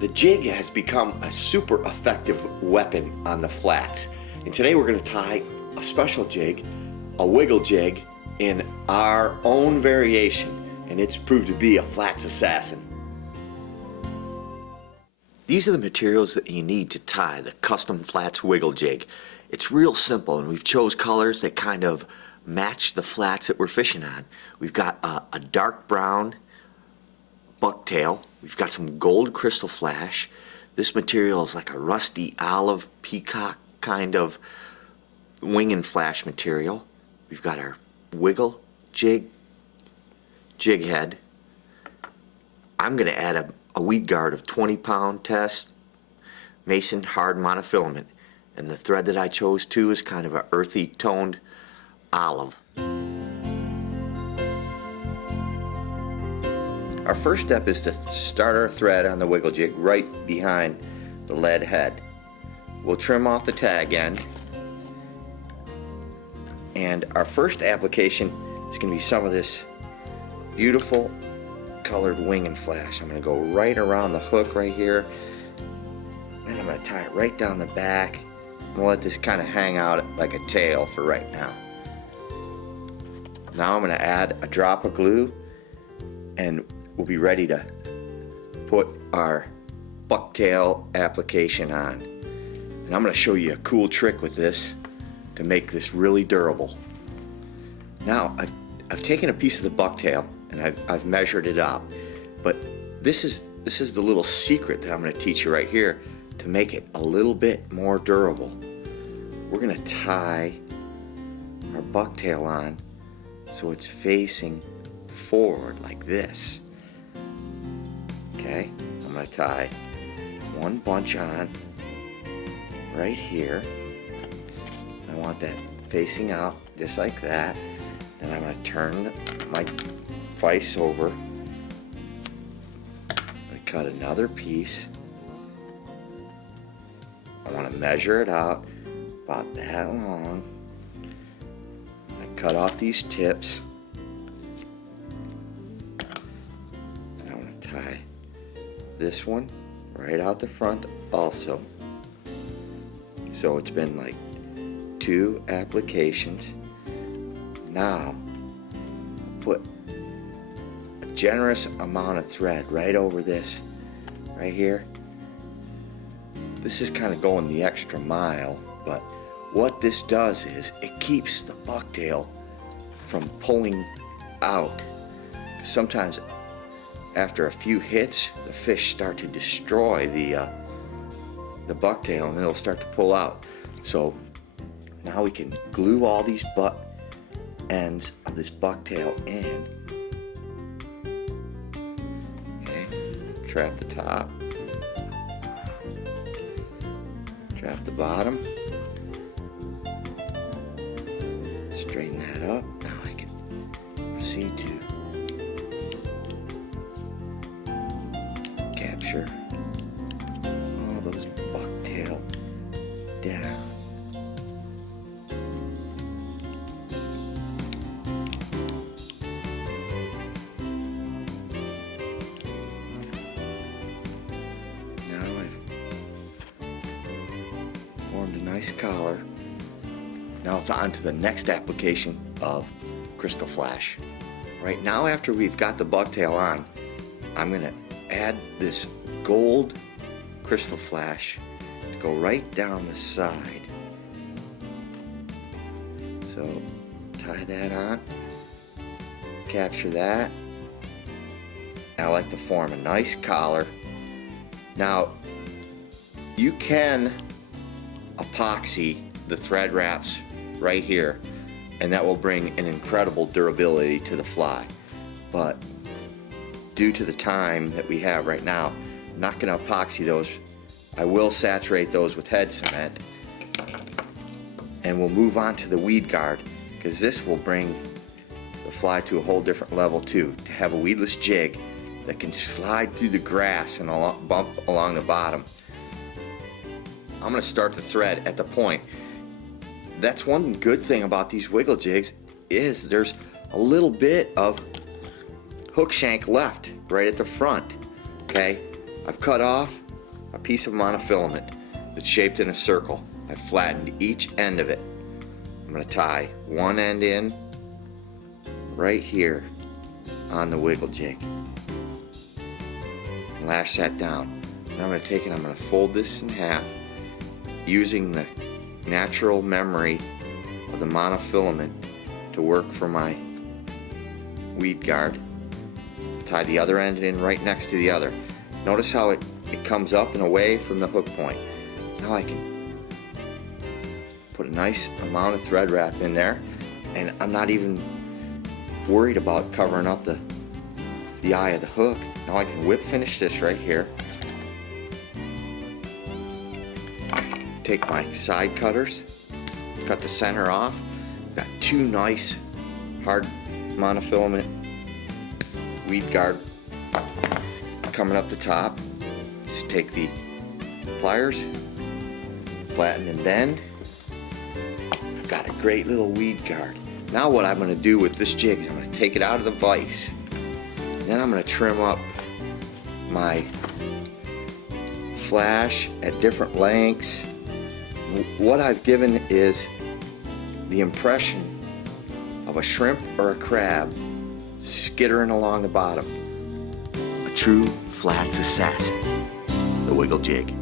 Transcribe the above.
The jig has become a super effective weapon on the flats. And today we're going to tie a special jig, a wiggle jig, in our own variation. And it's proved to be a flats assassin. These are the materials that you need to tie the custom flats wiggle jig. It's real simple, and we've chose colors that kind of match the flats that we're fishing on. We've got a dark brown bucktail. We've got some gold crystal flash. This material is like a rusty olive peacock kind of wing and flash material. We've got our wiggle jig head. I'm going to add a weed guard of 20-pound test Mason hard monofilament, and the thread that I chose too is kind of a earthy toned olive. Our first step is to start our thread on the wiggle jig right behind the lead head. We'll trim off the tag end, and our first application is going to be some of this beautiful colored wing and flash. I'm going to go right around the hook right here, and I'm going to tie it right down the back. I'm going to let this kind of hang out like a tail for right now. Now I'm going to add a drop of glue, and we'll be ready to put our bucktail application on. And I'm going to show you a cool trick with this to make this really durable. Now I've taken a piece of the bucktail and I've measured it out, but this is the little secret that I'm going to teach you right here to make it a little bit more durable. We're going to tie our bucktail on so it's facing forward like this. Okay, I'm going to tie one bunch on right here. I want that facing out just like that. Then I'm going to turn my vise over. I cut another piece. I want to measure it out about that long. I cut off these tips. And I'm going to tie this one right out the front also. So it's been like 2 applications. Now put a generous amount of thread right over this right here. This is kind of going the extra mile, but what this does is it keeps the bucktail from pulling out. Sometimes after a few hits, the fish start to destroy the bucktail, and it'll start to pull out. So now we can glue all these butt ends of this bucktail in. Okay, trap the top, trap the bottom, straighten that up. Now I can proceed to capture all those bucktail down. Formed a nice collar. Now it's on to the next application of crystal flash. Right now, after we've got the bucktail on, I'm going to add this gold crystal flash to go right down the side. So tie that on, capture that. I like to form a nice collar. Now you can epoxy the thread wraps right here, and that will bring an incredible durability to the fly. But due to the time that we have right now, I'm not going to epoxy those. I will saturate those with head cement, and we'll move on to the weed guard, because this will bring the fly to a whole different level too. To have a weedless jig that can slide through the grass and bump along the bottom. I'm going to start the thread at the point. That's one good thing about these wiggle jigs, is there's a little bit of hook shank left right at the front. Okay, I've cut off a piece of monofilament that's shaped in a circle. I've flattened each end of it. I'm going to tie one end in right here on the wiggle jig. Lash that down. Now I'm going to take it, I'm going to fold this in half using the natural memory of the monofilament to work for my weed guard. Tie the other end in right next to the other. Notice how it comes up and away from the hook point. Now I can put a nice amount of thread wrap in there, and I'm not even worried about covering up the eye of the hook. Now I can whip finish this right here. Take my side cutters, cut the center off. Got two nice hard monofilament weed guard coming up the top. Just take the pliers, flatten and bend. I've got a great little weed guard. Now what I'm going to do with this jig is I'm going to take it out of the vise. Then I'm going to trim up my flash at different lengths. What I've given is the impression of a shrimp or a crab skittering along the bottom. A true Flats assassin, the wiggle jig.